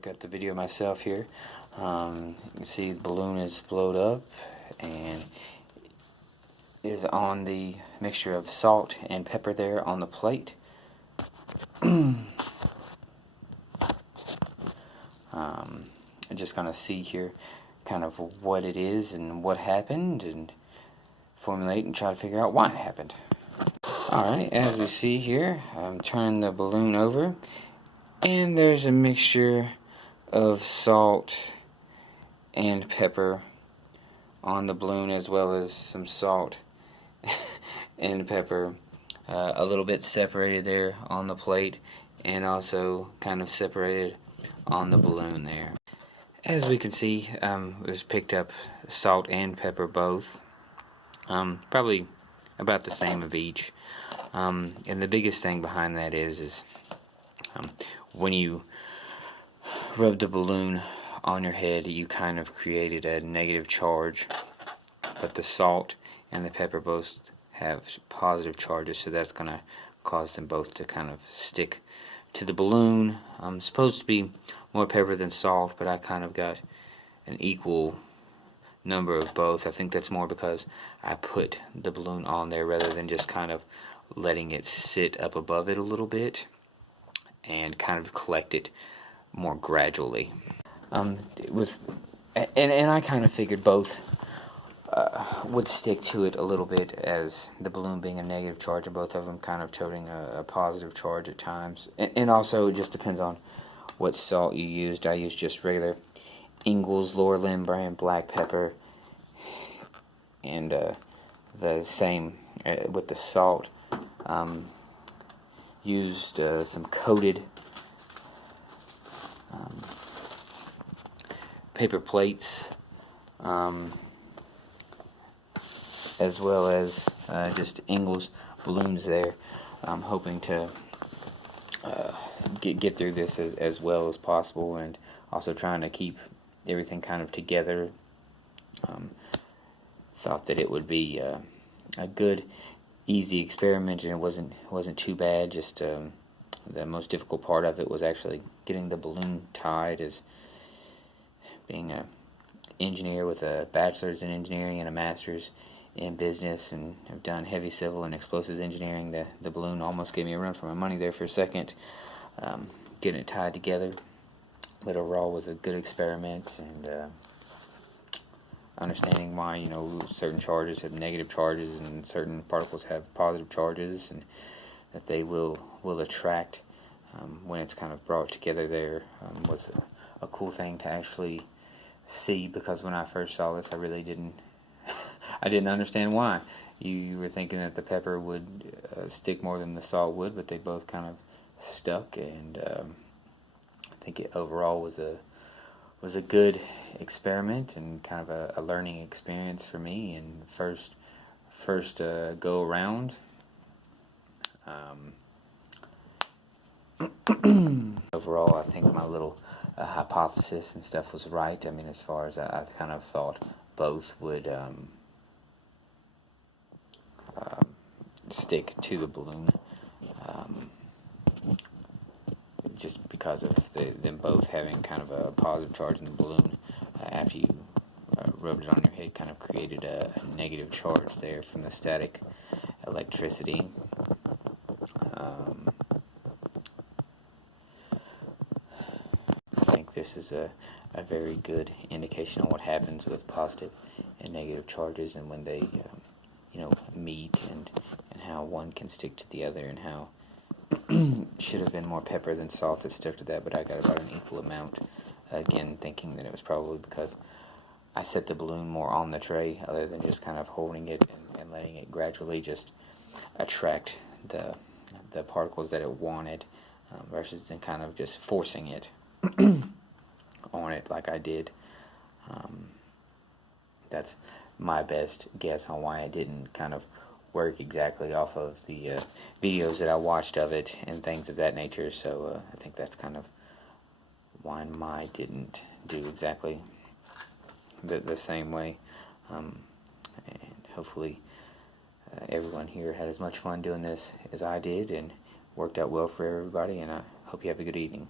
got the video myself here. You can see the balloon is blowed up and is on the mixture of salt and pepper there on the plate. I'm just gonna see here kind of what it is and what happened and formulate and try to figure out why it happened. Alright, as we see here, I'm turning the balloon over and there's a mixture of salt and pepper on the balloon, as well as some salt and pepper a little bit separated there on the plate, and also kind of separated on the balloon there. As we can see, it was picked up salt and pepper both, probably about the same of each. And the biggest thing behind that is when you rub the balloon on your head, you kind of created a negative charge, but the salt and the pepper both have positive charges, so that's going to cause them both to kind of stick to the balloon. Supposed to be more pepper than salt, but I kind of got an equal number of both. I think that's more because I put the balloon on there rather than just kind of letting it sit up above it a little bit and kind of collect it more gradually. And I kind of figured both would stick to it a little bit, as the balloon being a negative charge and both of them kind of toting a positive charge at times. And also it just depends on what salt you used. I used just regular Ingles Lower Limb brand black pepper, and the same with the salt. Used some coated paper plates, as well as just Ingles balloons there. I'm hoping to get through this as well as possible, and also trying to keep everything kind of together. Thought that it would be a good, easy experiment, and it wasn't too bad. Just the most difficult part of it was actually getting the balloon tied, as being an engineer with a bachelor's in engineering and a master's in business, and have done heavy civil and explosives engineering. The balloon almost gave me a run for my money there for a second, getting it tied together. But overall was a good experiment, and understanding why, you know, certain charges have negative charges and certain particles have positive charges, and that they will attract when it's kind of brought together there, was a cool thing to actually see, because when I first saw this, I really didn't I didn't understand why. You were thinking that the pepper would stick more than the salt would, but they both kind of stuck, and I think it overall was a good experiment and kind of a learning experience for me, and first go around. Overall, I think my little hypothesis and stuff was right. I mean, as far as I kind of thought both would stick to the balloon, just because of them both having kind of a positive charge in the balloon. After you rubbed it on your head, kind of created a negative charge there from the static electricity. I think this is a very good indication on what happens with positive and negative charges, and when they meet, and how one can stick to the other, and how should have been more pepper than salt that stuck to that, but I got about an equal amount. Again, thinking that it was probably because I set the balloon more on the tray, other than just kind of holding it and letting it gradually just attract the particles that it wanted, versus then kind of just forcing it on it like I did. That's my best guess on why it didn't kind of work exactly off of the videos that I watched of it and things of that nature. So I think that's kind of why mine didn't do exactly the same way. And hopefully everyone here had as much fun doing this as I did, and worked out well for everybody, and I hope you have a good evening.